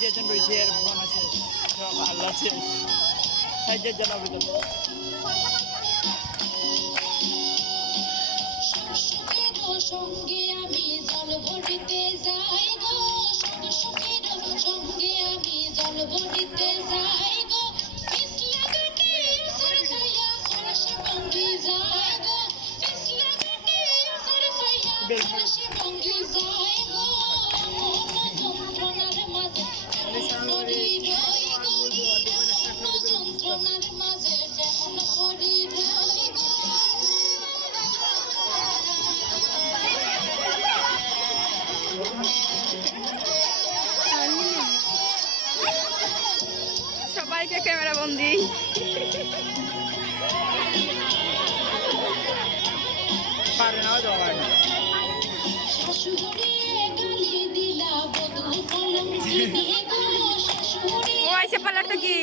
যেজন রয়েছে এর ফোন আছে সব আল্লাহ আছে সাইডের জন আবেদন সঙ্গে আমি জল ভরিতে যাই গো সুখের সঙ্গে আমি জল ভরিতে যাই গো পিছলা ঘাটে সর খাইয়া খরসে ভঙ্গি যাই গো পিছলা ঘাটে সর খাইয়া খরসে ভঙ্গি যাই গো যন্ত্রণার মাঝে করি রই গো যন্ত্রণার মাঝে কেমন করি রই গো সবাইকে ক্যামেরা বন্দি পারে না হয়তো পারে না ও আইসে পার্লার তো কি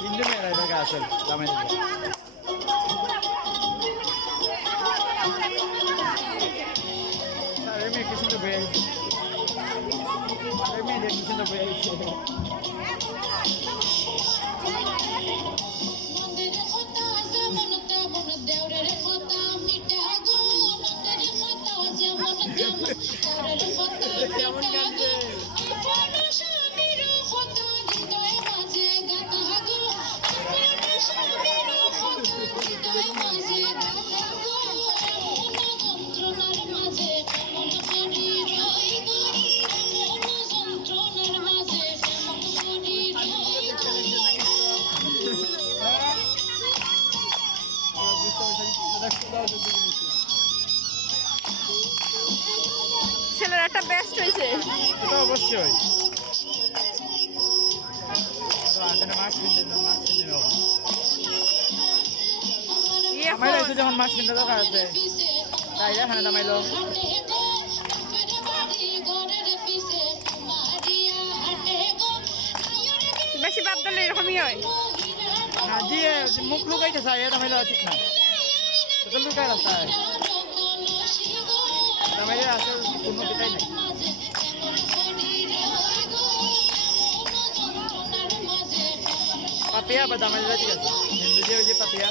হিন্দু মেয়েরা এটাকে আসল জামাই স্যার এমনি কি সুন্দর বয়ে আইছে এমনি দেখি সুন্দর বয়ে আইছে কেমন গানছে ছেলের একটা বেস্ট হয়েছে এটা অবশ্যই মাস্ক কিনতে আমার এসে যখন মাস্ক কিনতে দরকার আছে তাই এখানে দামাইলো বেশি বাদ দিলে এরকমই হয় না দিয়ে মুখ লুকাইতে চাই দামাইলো ঠিক না তো লুকাই রাস্তায় দামাইলে আছে কোনো দিকাই নাই পাপিয়া বা দামাইলে ঠিক আছে হিন্দু যে ওই যে পাপিয়া